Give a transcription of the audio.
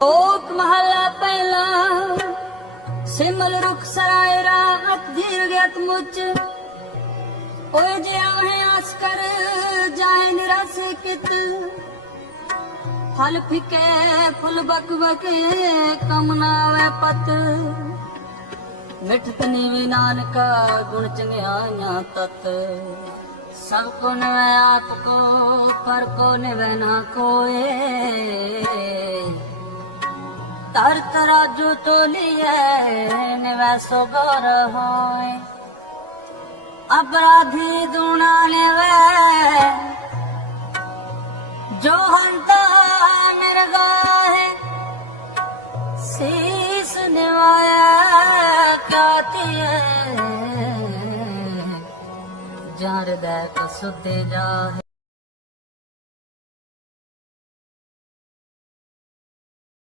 Okay ਮਹਲਾ ਪਹਿਲਾ, ਸਿਮਲ ਰੁਖ ਸਰਾਏ ਰਾਤ ਦੀਰਗਤ ਮੁਚ ਓਏ ਜੇ ਆਹੇ ਆਸ ਕਰ ਜਾਏ ਨਿਰਾਸ ਕਿਤ। ਫਲ ਫਿਕੇ, ਫੁਲ ਬਕ ਬਕੇ, ਕਮ ਨਾ ਪਤ। ਮਿਠਤ ਨੀਵੀ ਨਾਨਕਾ ਗੁਣ ਚੰਗਿਆਈਆਂ ਤਤ। ਸਭ ਕੋ ਨਵੇ ਆਪ ਕੋ, ਪਰ ਕੋ ਨਿਵੈ ਨਾ ਕੋਏ। ਤਰ ਤਰਾਜੂ ਤੋਲੀਏ ਨਿਵੈ ਸੋ ਗੌਰ ਹੋਏ। ਅਪਰਾਧੀ ਦੁਣਾ ਨਿਵੈ ਜੋ ਹੰਤਾ ਮਿਰਗਾਹੇ ਸੀਸ ਨਿਵਾਇਆ ਕਾਤੀਏ। ਜਾਰਦਾ ਕਸੁਤੇ ਜਾਹੇ।